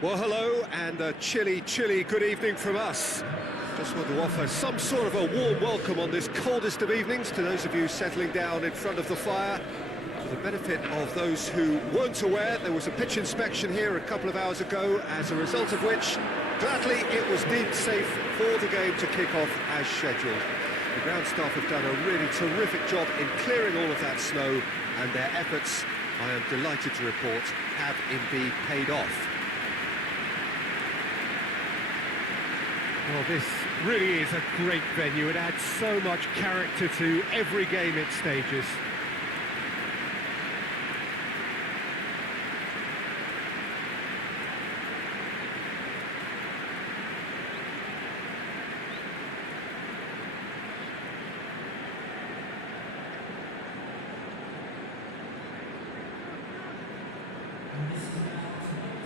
Well, hello, and a chilly good evening from us. Just want to offer some sort of a warm welcome on this coldest of evenings to those of you settling down in front of the fire. For the benefit of those who weren't aware, there was a pitch inspection here a couple of hours ago, as a result of which, gladly, it was deemed safe for the game to kick off as scheduled. The ground staff have done a really terrific job in clearing all of that snow, and their efforts, I am delighted to report, have indeed paid off. Well, this really is a great venue. It adds so much character to every game it stages.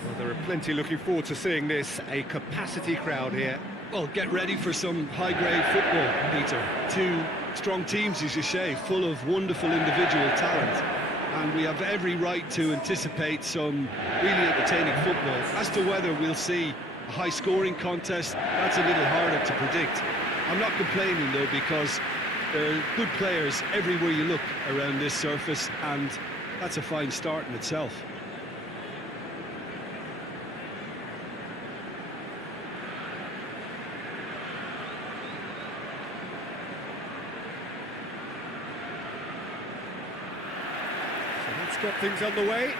Well, there are plenty looking forward to seeing this, a capacity crowd here. Well, get ready for some high-grade football, Peter. Two strong teams, as you say, full of wonderful individual talent. And we have every right to anticipate some really entertaining football. As to whether we'll see a high-scoring contest, that's a little harder to predict. I'm not complaining, though, because there are good players everywhere you look around this surface, and that's a fine start in itself. Got things underway.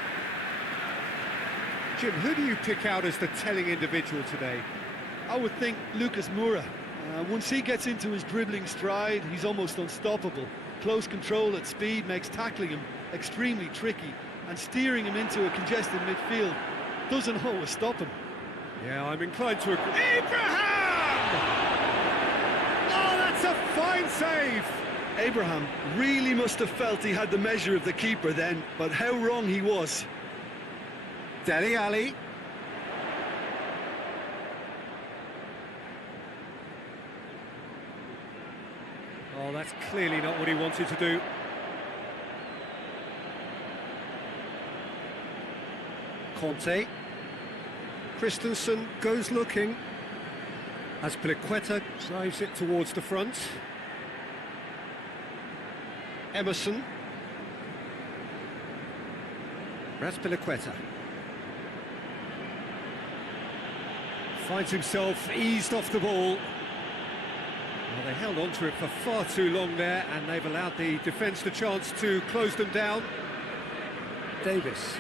Jim, who do you pick out as the telling individual today? I would think Lucas Moura. Once he gets into his dribbling stride, he's almost unstoppable. Close control at speed makes tackling him extremely tricky, and steering him into a congested midfield doesn't always stop him. Yeah, I'm inclined to agree. Abraham! Oh, that's a fine save! Abraham really must have felt he had the measure of the keeper then, but how wrong he was. Dele Alli. Oh, that's clearly not what he wanted to do. Conte. Christensen goes looking. As Azpilicueta drives it towards the front. Emerson. Azpilicueta finds himself eased off the ball. Well, they held on to it for far too long there, and they've allowed the defence the chance to close them down. Davis.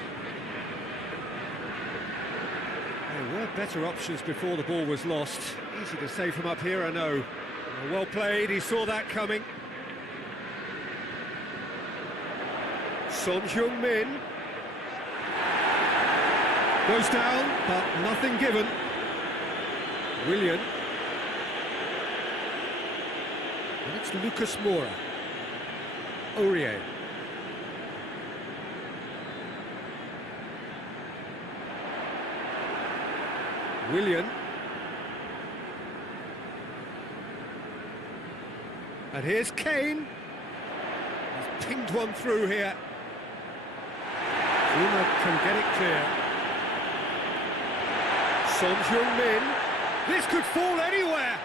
There were better options before the ball was lost. Easy to say from up here, I know. Well played, he saw that coming. Son Heung-min goes down, but nothing given. Willian. And it's Lucas Moura. Aurier. Willian. And here's Kane. He's pinged one through here. Zuma can get it clear. Son Heung-min. This could fall anywhere.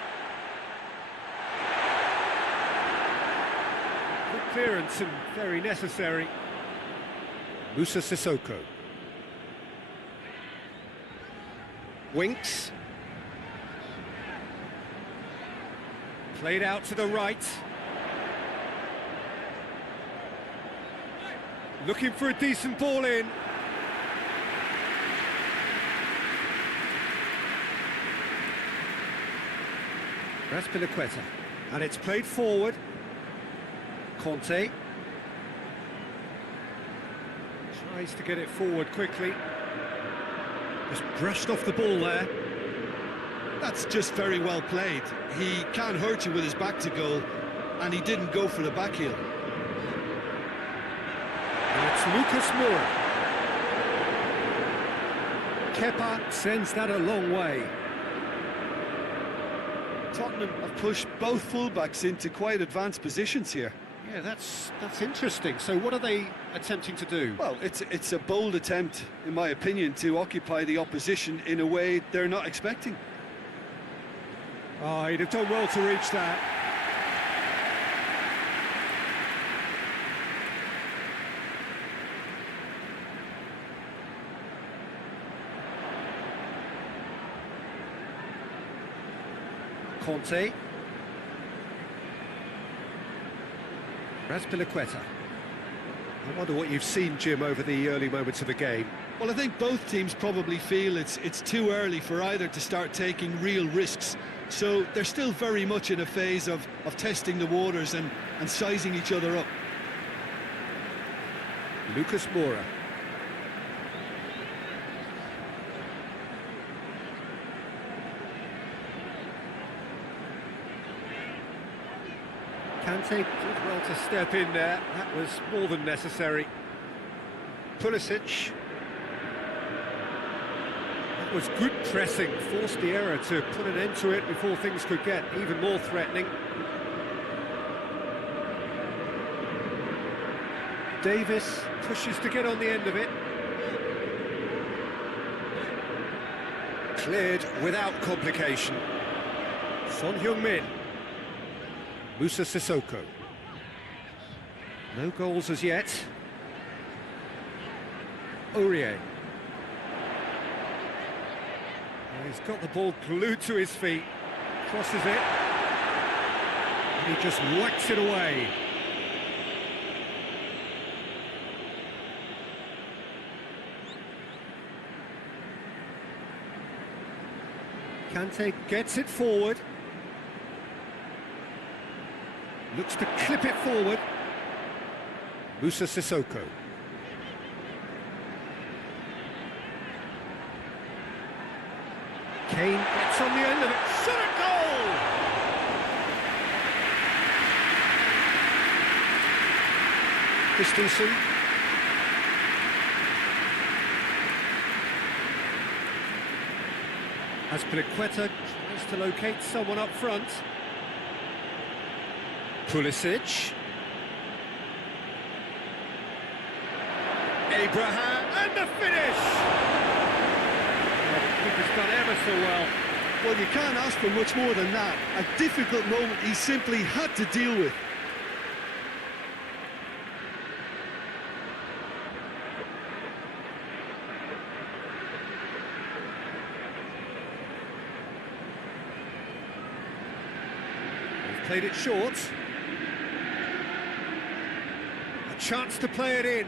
Good clearance and very necessary. Musa Sissoko. Winks. Played out to the right. Looking for a decent ball in. Azpilicueta. And it's played forward. Conte. Tries to get it forward quickly. Just brushed off the ball there. That's just very well played. He can't hurt you with his back to goal, and he didn't go for the back heel. It's Lucas Moura. Kepa sends that a long way. Tottenham have pushed both fullbacks into quite advanced positions here. Yeah, that's interesting. So what are they attempting to do? Well, it's a bold attempt, in my opinion, to occupy the opposition in a way they're not expecting. Oh, he'd have done well to reach that. Conte. Razpilicueta. I wonder what you've seen, Jim, over the early moments of the game. Well, I think both teams probably feel it's too early for either to start taking real risks. So they're still very much in a phase of testing the waters and sizing each other up. Lucas Moura. Kante did well to step in there. That was more than necessary. Pulisic. That was good pressing, forced the error to put an end to it before things could get even more threatening. Davis pushes to get on the end of it. Cleared without complication. Son Heung-min. Musa Sissoko. No goals as yet. Aurier. He's got the ball glued to his feet. Crosses it. And he just whacks it away. Kante gets it forward. Looks to clip it forward. Musa Sissoko. Kane gets on the end of it. Shot at goal! Christensen. Azpilicueta tries to locate someone up front. Pulisic. Abraham, and the finish! Oh, the keeper's done ever so well. Well, you can't ask for much more than that. A difficult moment he simply had to deal with. Played it short. A chance to play it in.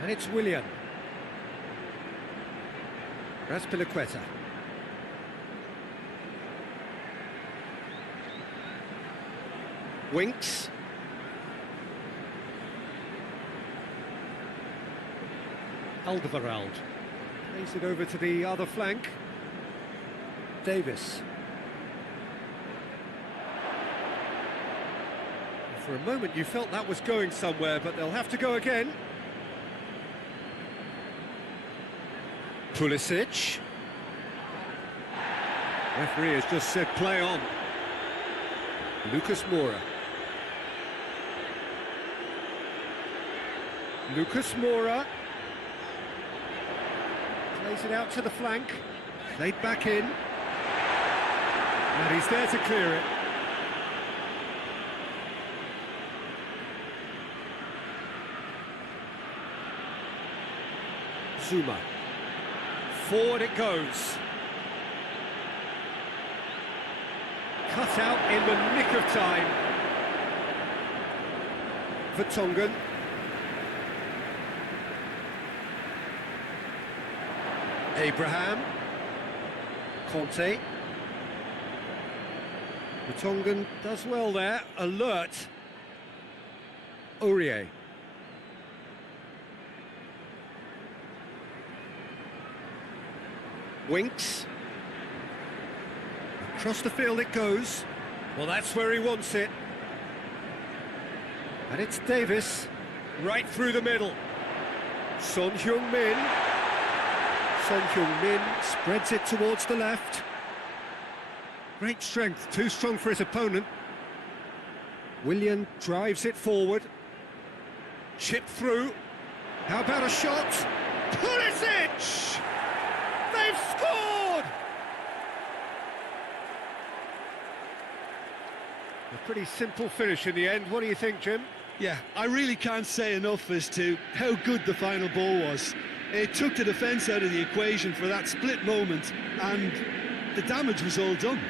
And it's Willian. Razpilicueta. Winks. Alderweireld. Plays it over to the other flank. Davis. For a moment you felt that was going somewhere, but they'll have to go again. Pulisic. Referee has just said play on. Lucas Moura. Lucas Moura. Plays it out to the flank. Played back in. And he's there to clear it. Zuma. Forward it goes. Cut out in the nick of time. Vertonghen. Abraham. Conte. Vertonghen does well there, alert. Aurier. Winks. Across the field it goes. Well, that's where he wants it. And it's Davis, right through the middle. Son Heung-min. Son Heung-min spreads it towards the left. Great strength, too strong for his opponent. Willian drives it forward. Chip through. How about a shot? Pulisic! They've scored! A pretty simple finish in the end. What do you think, Jim? Yeah, I really can't say enough as to how good the final ball was. It took the defence out of the equation for that split moment, and the damage was all done.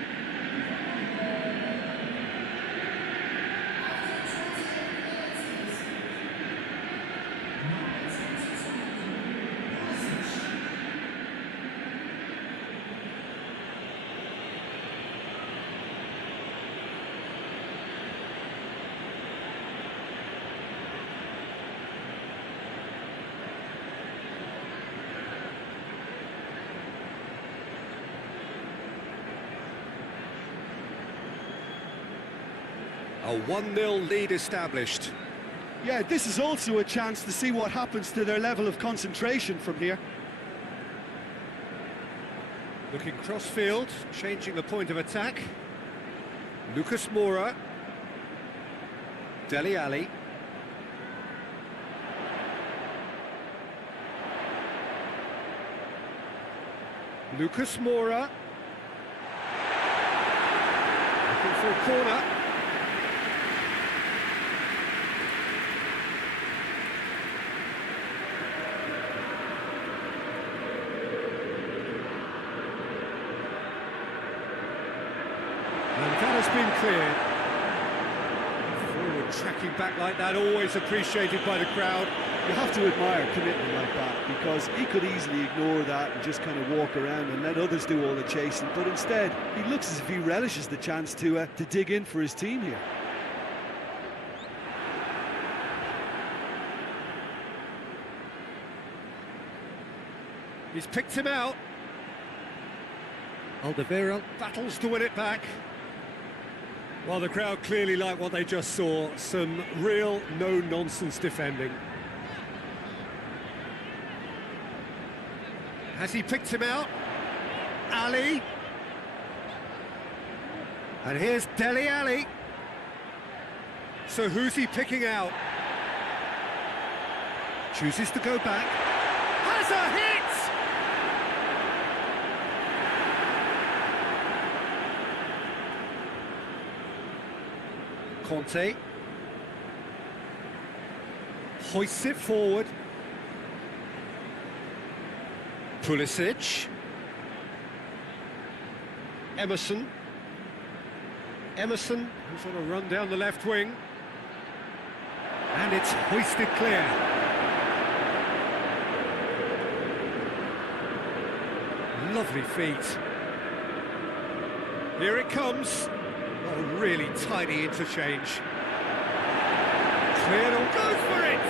A 1-0 lead established. Yeah, this is also a chance to see what happens to their level of concentration from here. Looking cross-field, changing the point of attack. Lucas Moura. Dele Alli. Lucas Moura. Looking for a corner. And that has been cleared. Forward tracking back like that, always appreciated by the crowd. You have to admire commitment like that, because he could easily ignore that and just kind of walk around and let others do all the chasing, but instead he looks as if he relishes the chance to dig in for his team here. He's picked him out. Alderweireld battles to win it back. Well, the crowd clearly like what they just saw. Some real no-nonsense defending. Has he picked him out? Ali. And here's Dele Alli. So who's he picking out? Chooses to go back. Has a hit! Conte hoists it forward. Pulisic. Emerson, who's on a run down the left wing. And it's hoisted clear. Lovely feet. Here it comes. Oh, really tiny interchange. Cleared on, goes for it!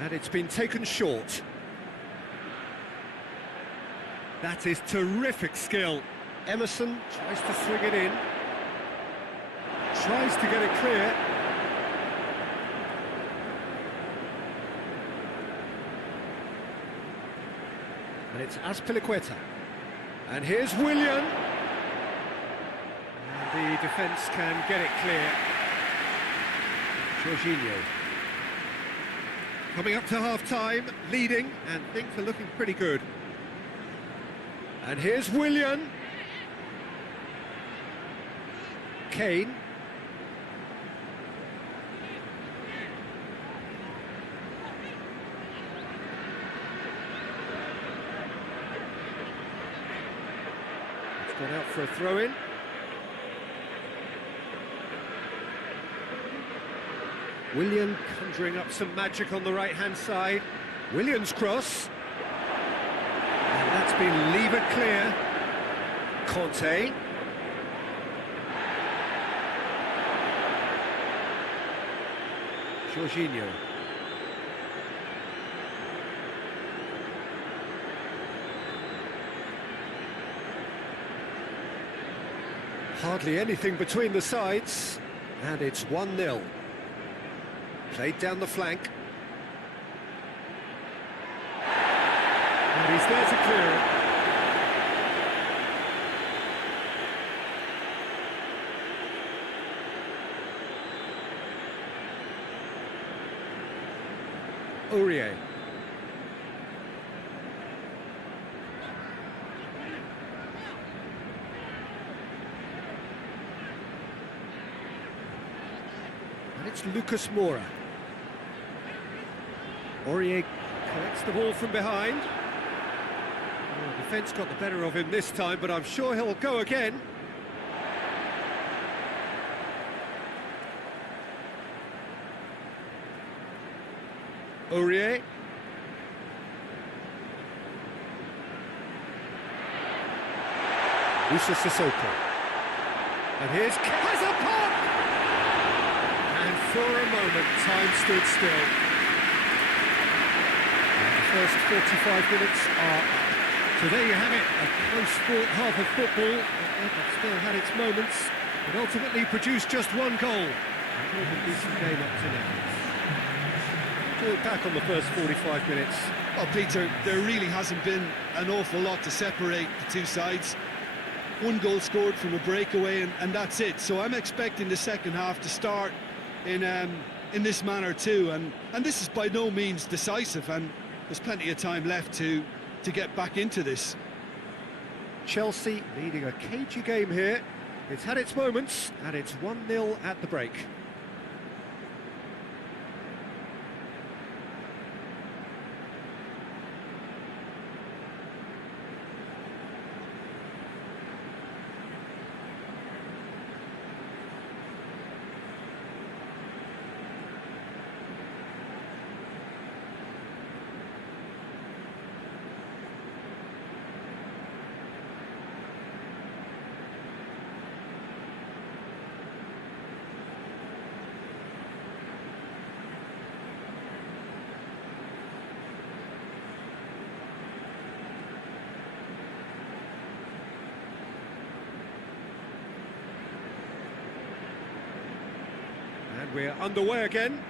And it's been taken short. That is terrific skill. Emerson tries to swing it in. Tries to get it clear. And it's Azpilicueta. And here's Willian. And the defence can get it clear. Jorginho. Coming up to half-time, leading, and things are looking pretty good. And here's Willian. Kane. It's gone out for a throw-in. Willian conjuring up some magic on the right-hand side. Willian's cross. And that's been levered clear. Conte. Jorginho. Hardly anything between the sides, and it's 1-0. Played down the flank. And he's there to clear it. Aurier. And it's Lucas Moura. Aurier collects the ball from behind. Well, defence got the better of him this time, but I'm sure he'll go again. Aurier. Moussa Sissoko. And here's has a pop! And for a moment, time stood still. And the first 45 minutes are up. So there you have it, a close-fought half of football that still had its moments, but ultimately produced just one goal. A really decent game up to now. To look back on the first 45 minutes. Well, Peter, there really hasn't been an awful lot to separate the two sides. One goal scored from a breakaway, and that's it. So I'm expecting the second half to start in this manner too. And this is by no means decisive, and there's plenty of time left to get back into this. Chelsea leading a cagey game here. It's had its moments, and it's 1-0 at the break. And we're underway again.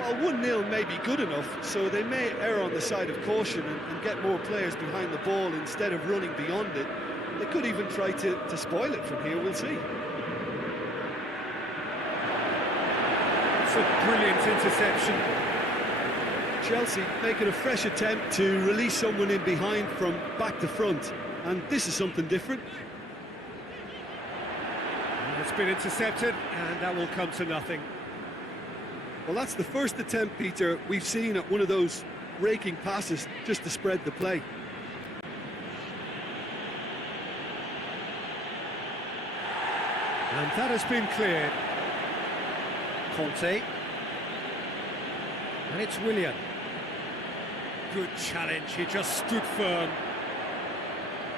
Well, 1-0 may be good enough, so they may err on the side of caution and get more players behind the ball instead of running beyond it. They could even try to spoil it from here, we'll see. It's a brilliant interception. Chelsea making a fresh attempt to release someone in behind from back to front, and this is something different. It's been intercepted, and that will come to nothing. Well, that's the first attempt, Peter, we've seen at one of those raking passes just to spread the play. And that has been cleared. Conte. And it's Willian. Good challenge, he just stood firm.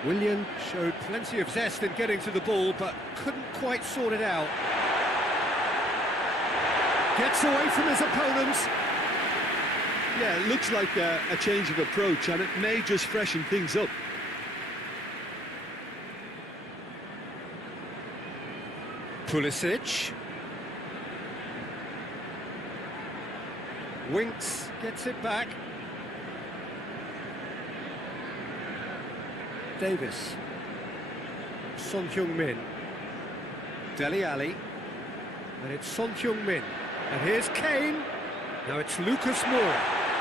Willian showed plenty of zest in getting to the ball, but couldn't quite sort it out. Gets away from his opponents. Yeah, it looks like a change of approach, and it may just freshen things up. Pulisic. Winks, gets it back. Davis. Son Heung-min. Dele Alli. And it's Son Heung-min. And here's Kane. Now it's Lucas Moura.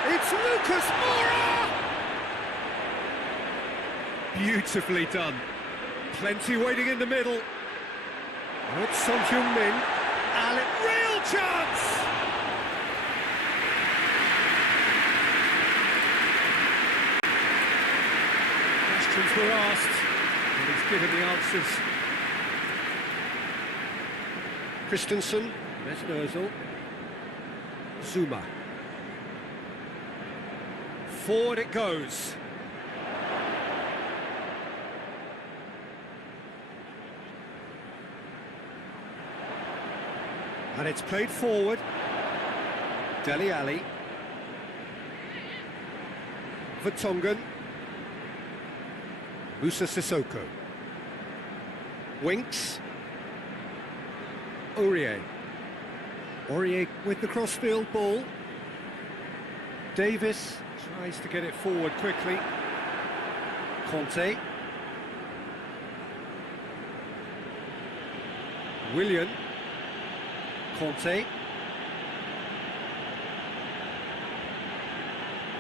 It's Lucas Moura! Beautifully done. Plenty waiting in the middle. And it's Son Heung-min. And real chance! Questions were asked, and he's given the answers. Christensen, Mesut Zuma. Forward it goes. And it's played forward. Dele Alli. Vertonghen. Moussa Sissoko. Winks. Aurier. Aurier with the crossfield ball. Davis tries to get it forward quickly. Conte. Willian. Conte.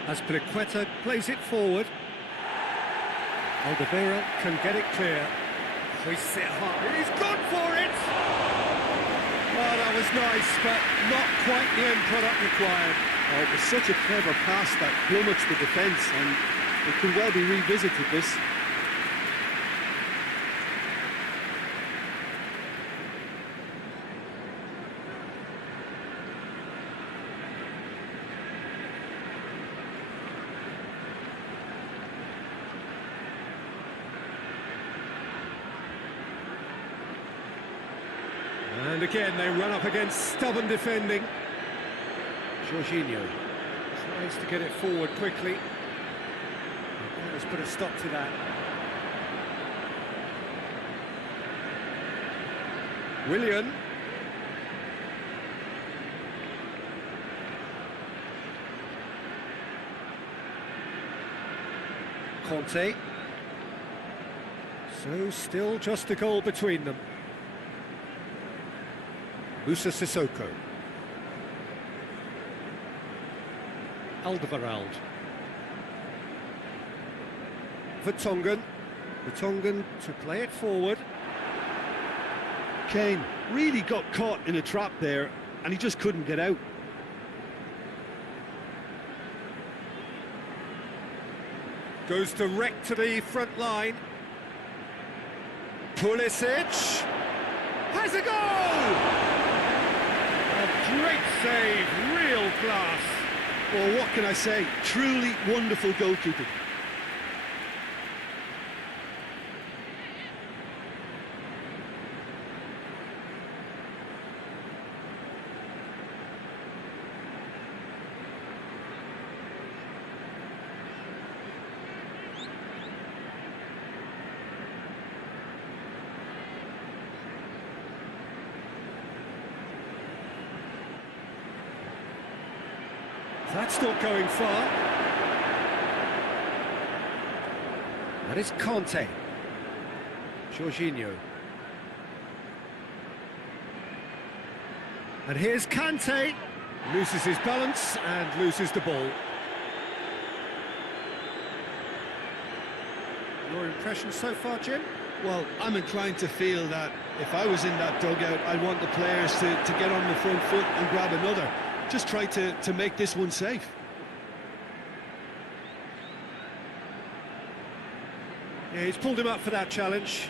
As Pliqueta plays it forward. Alderweireld can get it clear. Hoists it hard. He's gone for it! Oh, that was nice, but not quite the end product required. Oh, it was such a clever pass that plummets the defence, and it could well be revisited, this. And again, they run up against stubborn defending. Jorginho tries to get it forward quickly. Let's put a stop to that. Willian. Conte. So still just a goal between them. Musa Sissoko. Alderweireld. Vertonghen. Vertonghen to play it forward. Kane really got caught in a trap there, and he just couldn't get out. Goes direct to the front line. Pulisic has a goal! A great save, real class. Well, what can I say? Truly wonderful goalkeeping. That's not going far. That is Conte. Jorginho. And here's Kante. Loses his balance and loses the ball. Your impression so far, Jim? Well, I'm inclined to feel that if I was in that dugout, I'd want the players to get on the front foot and grab another. Just try to make this one safe. Yeah, he's pulled him up for that challenge.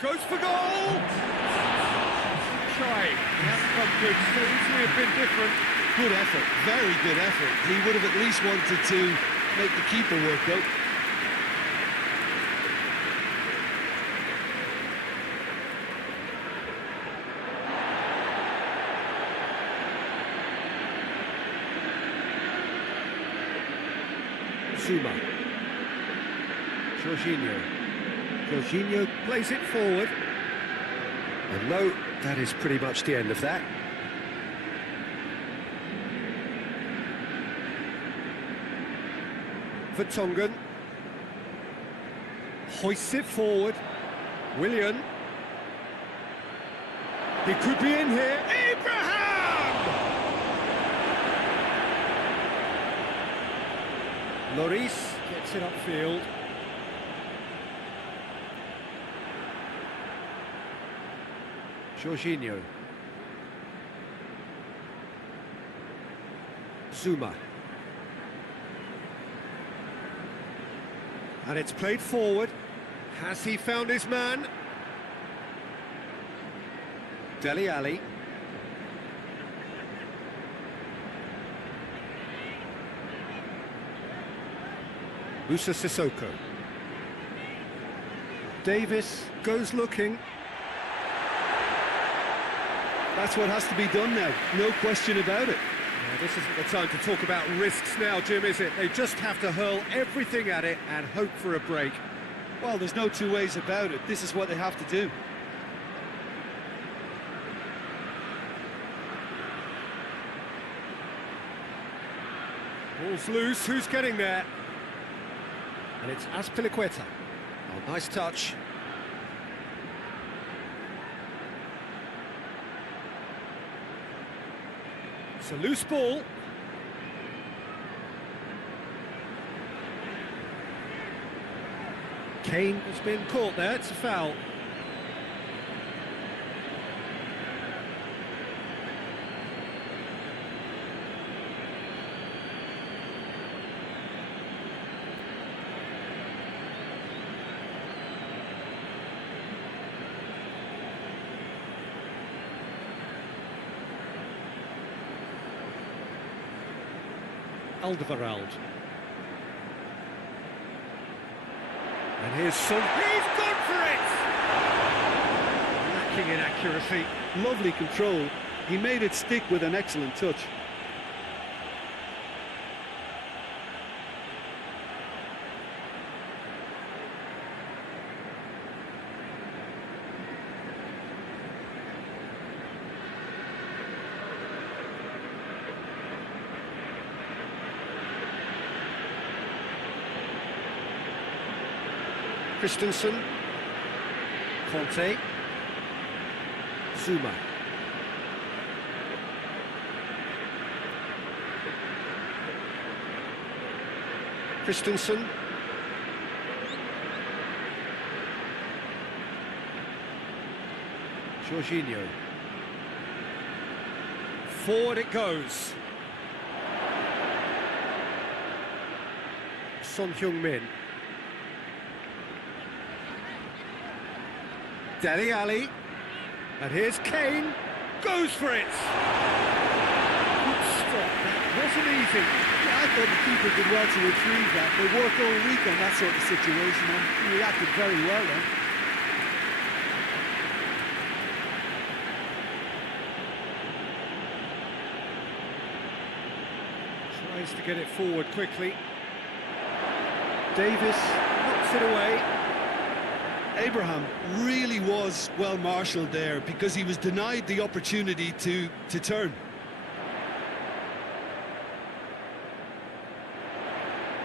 Goes for goal! Try. He hasn't come good, so easily have been different. Good effort, very good effort. He would have at least wanted to make the keeper work out. Zuma. Jorginho. Jorginho plays it forward. And no, that is pretty much the end of that. Vertonghen. Hoists it forward. Willian. He could be in here. Abraham! Lloris gets it upfield. Jorginho. Zuma. And it's played forward. Has he found his man? Dele Alli. Musa Sissoko. Davis goes looking. That's what has to be done now, no question about it. Yeah, this isn't the time to talk about risks now, Jim, is it? They just have to hurl everything at it and hope for a break. Well, there's no two ways about it. This is what they have to do. Ball's loose, who's getting there? And it's Azpilicueta. Oh, nice touch. It's a loose ball. Kane has been caught there, it's a foul. Alderweireld. And here's Son. He's gone for it! Lacking in accuracy. Lovely control. He made it stick with an excellent touch. Christensen. Conte. Zuma. Christensen. Jorginho. Forward it goes. Son Heung-min. Dele Alli, and here's Kane, goes for it! Good stop, that wasn't easy. Yeah, I thought the keeper did well to retrieve that. They worked all week on that sort of situation and he reacted very well then. Tries to get it forward quickly. Davis knocks it away. Abraham really was well marshalled there because he was denied the opportunity to turn.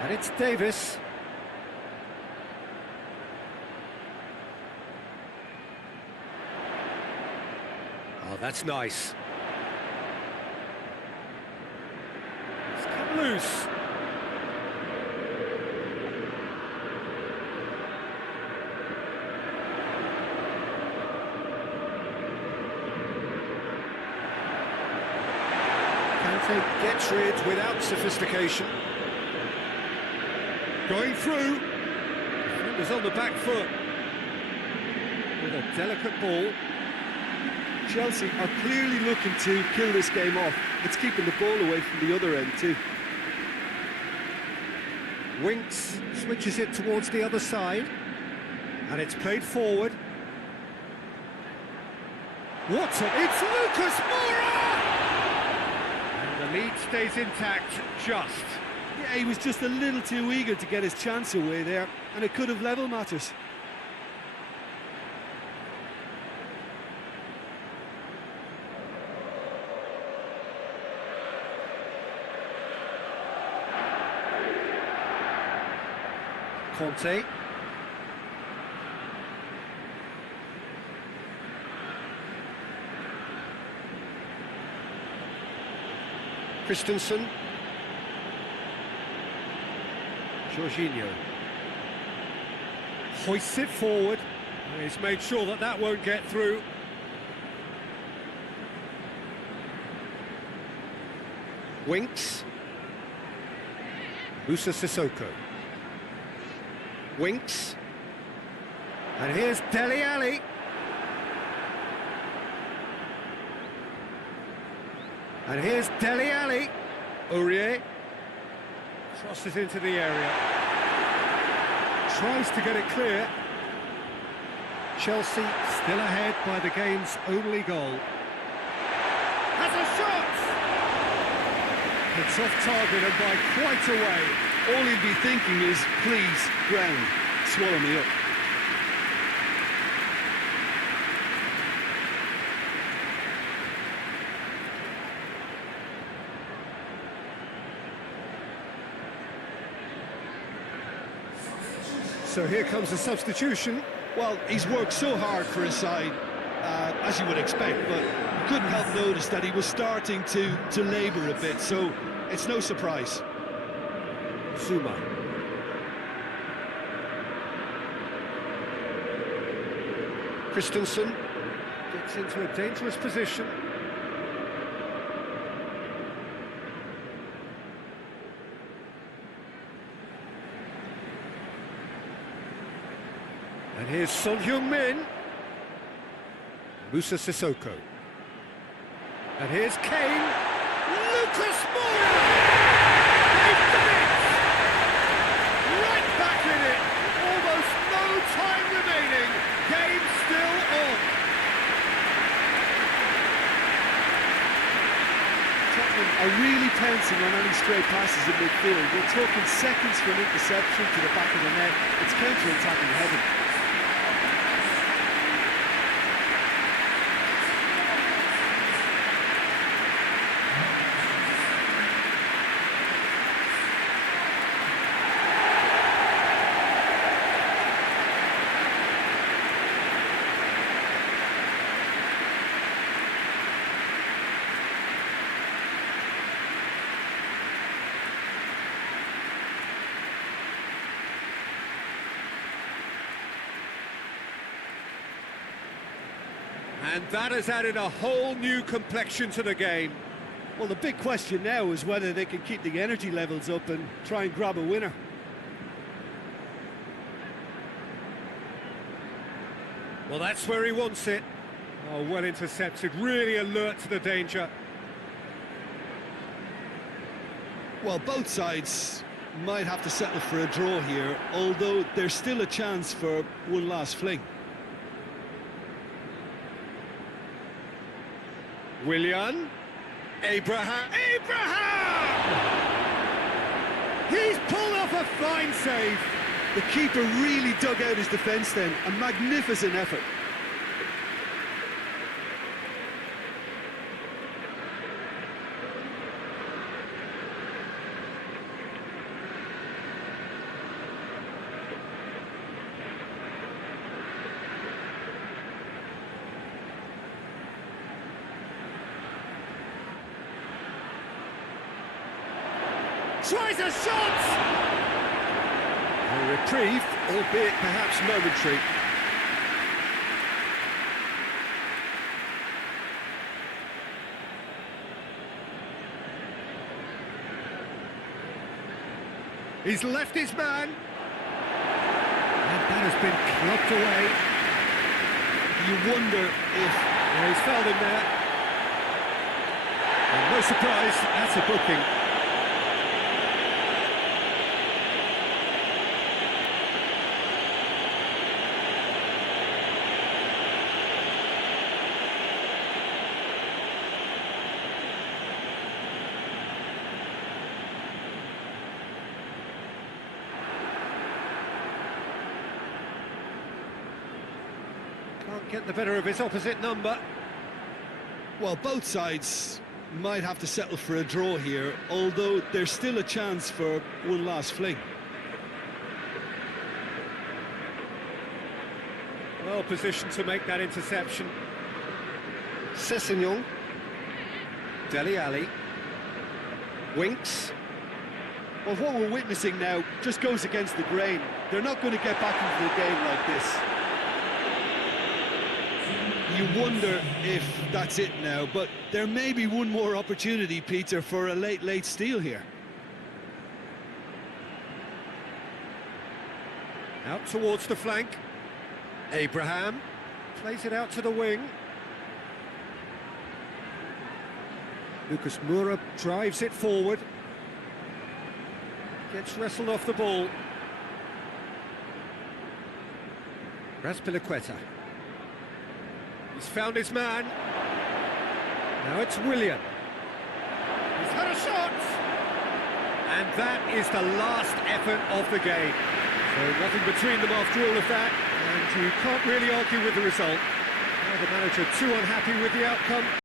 And it's Davis. Oh, that's nice. It's come loose. Gets rid without sophistication. Going through. Defender's on the back foot. With a delicate ball. Chelsea are clearly looking to kill this game off. It's keeping the ball away from the other end too. Winks switches it towards the other side. And it's played forward. Watson, it's Lucas Moura! The lead stays intact, just. Yeah, he was just a little too eager to get his chance away there, and it could have level matters. Conte. Christensen. Jorginho hoists it forward. He's made sure that that won't get through. Winks. Musa Sissoko. Winks. And here's Dele Alli. And here's Dele Alli. Aurier crosses into the area. Tries to get it clear. Chelsea still ahead by the game's only goal. Has a shot! It's off target and by quite a way. All he'd be thinking is, please, ground, swallow me up. So here comes the substitution. Well, he's worked so hard for his side, as you would expect, but you couldn't help notice that he was starting to labour a bit, so it's no surprise. Zuma. Christensen gets into a dangerous position. And here's Son Heung-min. Musa Sissoko. And here's Kane. Lucas Moura! They've done it! Right back in it! Almost no time remaining. Game still on. Tottenham are really pouncing on any stray passes in midfield. We're talking seconds from interception to the back of the net. It's counter-attacking heaven. And that has added a whole new complexion to the game. Well, the big question now is whether they can keep the energy levels up and try and grab a winner. Well, that's where he wants it. Oh, well intercepted, really alert to the danger. Well, both sides might have to settle for a draw here, although there's still a chance for one last fling. Willian. Abraham. He's pulled off a fine save. The keeper really dug out his defence then. A magnificent effort. Tries a shot! A reprieve, albeit perhaps momentary. He's left his man. And that has been clubbed away. You wonder if... Well, he's fouled him there. And no surprise, that's a booking. Can't get the better of his opposite number. Well, both sides might have to settle for a draw here, although there's still a chance for one last fling. Well positioned to make that interception. Sessegnon. Dele Alli. Winks. Well, what we're witnessing now just goes against the grain. They're not going to get back into the game like this. You wonder if that's it now, but there may be one more opportunity, Peter, for a late steal here. Out towards the flank. Abraham plays it out to the wing. Lucas Moura drives it forward. Gets wrestled off the ball. Raspilicueta. He's found his man. Now it's Willian. He's had a shot! And that is the last effort of the game. So nothing between them after all of that, and you can't really argue with the result. Now the manager too unhappy with the outcome.